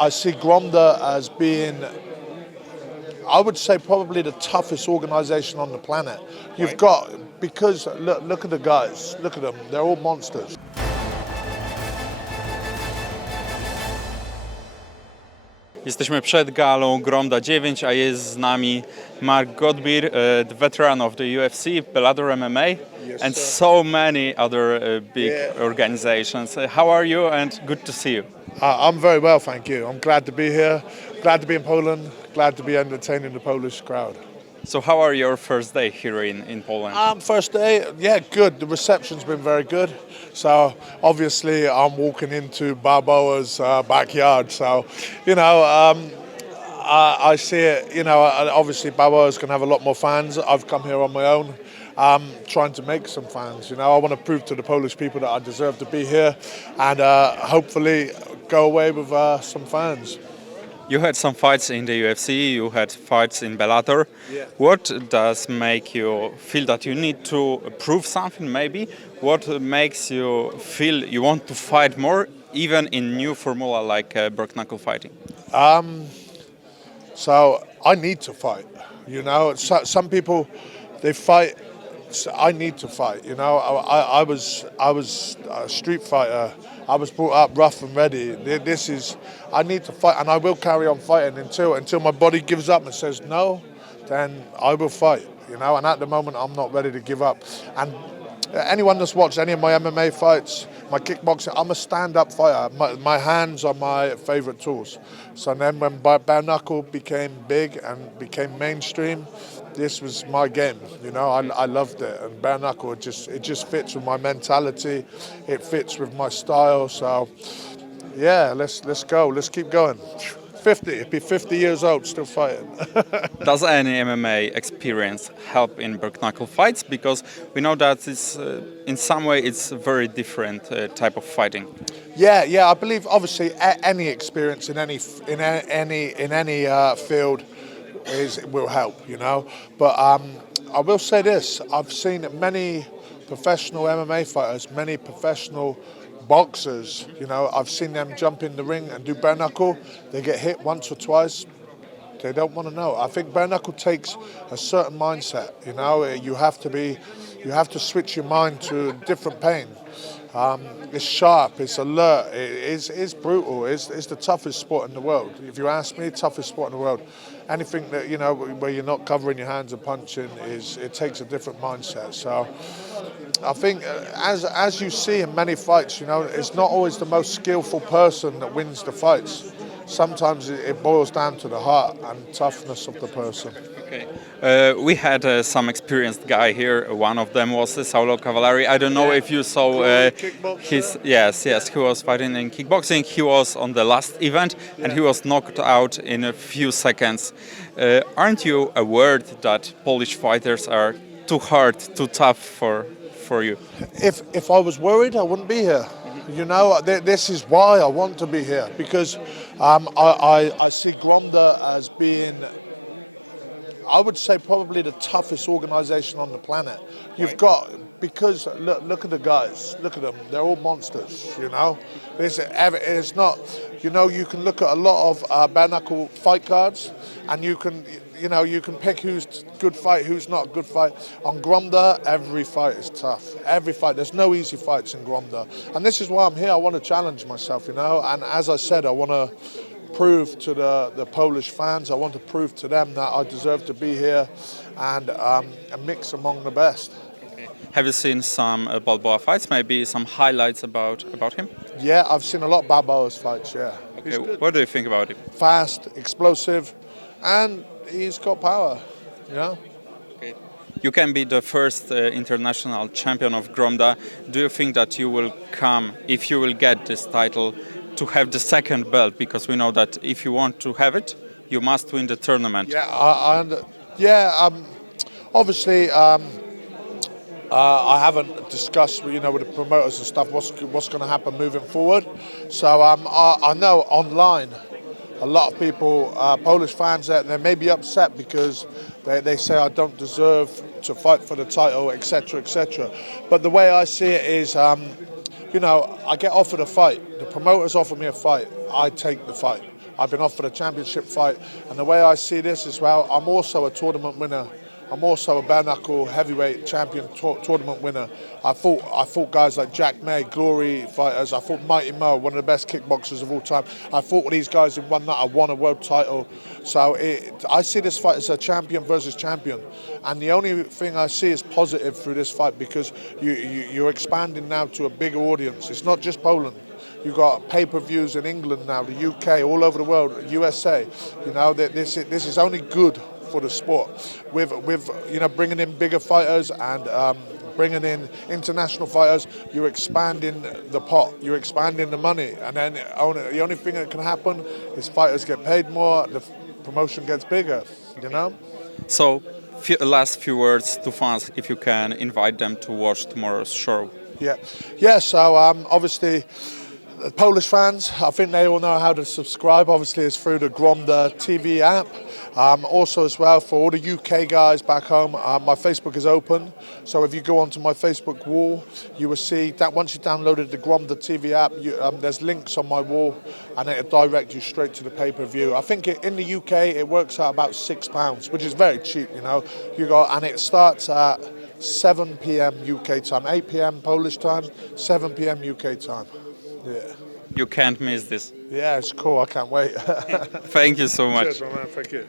I see GROMDA as being, I would say, probably the toughest organization on the planet. You've got, because look at the guys, look at them, they're all monsters. Jesteśmy przed galą GROMDZA 9, a jest z nami Mark Godbeer, the veteran of the UFC, Bellator MMA, Yes, and sir. so many other big organizations. How are you, and good to see you. I'm very well, thank you. I'm glad to be here, glad to be in Poland, glad to be entertaining the Polish crowd. So how are your first day here in Poland? First day, yeah, good. The reception's been very good. So obviously I'm walking into Balboa's backyard. So, I see it, obviously Balboa's going to have a lot more fans. I've come here on my own, trying to make some fans. I want to prove to the Polish people that I deserve to be here and hopefully go away with some fans. You had some fights in the UFC, you had fights in Bellator. Yeah. What does make you feel that you need to prove something, maybe? What makes you feel you want to fight more, even in new formula like bare-knuckle fighting? So I need to fight, Some people, they fight. So I need to fight, I was a street fighter. I was brought up rough and ready. I need to fight, and I will carry on fighting until my body gives up and says no. Then I will fight, And at the moment, I'm not ready to give up. And anyone that's watched any of my MMA fights, my kickboxing, I'm a stand-up fighter. My hands are my favorite tools. So then when bare knuckle became big and became mainstream, this was my game, I loved it, and bare knuckle, it just fits with my mentality, it fits with my style, so yeah, let's go, let's keep going. 50, be 50 years old, still fighting. Does any MMA experience help in bare-knuckle fights? Because we know that it's, in some way it's a very different type of fighting. Yeah, I believe obviously any experience in any field will help, But I will say this: I've seen many professional MMA fighters, many professional boxers. I've seen them jump in the ring and do bare knuckle. They get hit once or twice. They don't want to know. I think bare knuckle takes a certain mindset. You have to switch your mind to different pain. It's sharp, it's alert, it's brutal, it's the toughest sport in the world. If you ask me, toughest sport in the world. Anything that, where you're not covering your hands and punching, it takes a different mindset. So I think as you see in many fights, it's not always the most skillful person that wins the fights. Sometimes it boils down to the heart and toughness of the person. Okay. We had some experienced guy here. One of them was Saulo Cavallari. I don't know if you saw his. Yes, he was fighting in kickboxing. He was on the last event and he was knocked out in a few seconds. Aren't you aware that Polish fighters are too hard, too tough for you? If I was worried, I wouldn't be here. This is why I want to be here, because I see GROMDA as being, I would say, probably the toughest organization on the planet. You've got, because look at the guys, look at them, they're all monsters, It's not, you can look at a lot of bare knuckle fight cards, and you can pick who's good fight, who's not a good fight. On GROMDA, every fight is tough. Every fight, there's no easy fights in GROMDA. And this is why I'm here. I want to challenge myself, And as I said, I want to prove to the Polish fans, I want to prove to them that I deserve to be here and mix among the best. Okay. Have you seen some Balboa fights, maybe some highlights about him? Yeah, I've seen a lot of Balboa's fights, yeah. Okay. What do you think about him? Fast, explosive, and he's got power, Okay. You can be the first international champion of GROMDA. Do you think that you will come, if you will get this title, to have the second belt? Because we know that if you want to have it, you must win the tournament. Yeah, obviously, I haven't discussed, with the promoters and stuff, what's going to happen moving forward. So I know online, a lot of people, Polish fans, they may be upset because they say I don't deserve to fight for the title, etc., etc. But the way I see it is, I get offered a fight. The promoters offer me a fight. I take the fight. I've been offered a championship fight, and the way I see this as well, I'm also a tournament winner. I'm also a bare knuckle heavyweight champion tournament winner. I fought guys like Jack May, Glory fighters. I fought Mighty Mo, one of the best kickboxers of all time. I fought with these guys and won that. I won a world title. So I see this fight as a champion versus champion. And the only thing I see is positive through this fight, because you're expanding now to a bigger audience. It's not just Poland. You've got pay-per-views in England now, the UK, all over the world, USA. You know, this is only good for the sport, with bringing in bigger fighters and bringing in international fighters. You're expanding the pot, you're expanding the money, and then the only thing that can happen is fighters get paid more, the promotion gets bigger, you know. So, last few words to fans, if you can invite them to watch tomorrow's show. Yeah. So obviously, Polish fans, I think they all know how to subscribe. Obviously, it's through the GROMDA TV app. Also as well, for all the UK guys back home, my Facebook is open. So if you go onto my Facebook wall, you will see that once you downloaded the GROMDA TV app, there's links on my wall, and it'll direct you straight to the pay-per-view. I think in the UK it works out about £6, which is very cheap, you know. And it starts at 7 p.m. UK time, 8 p.m. Polish time, 7 p.m. UK time. Yeah. You can't miss this. Yeah, it's cool. I can't wait. Thank you so much. Cheers, my man. Thank you.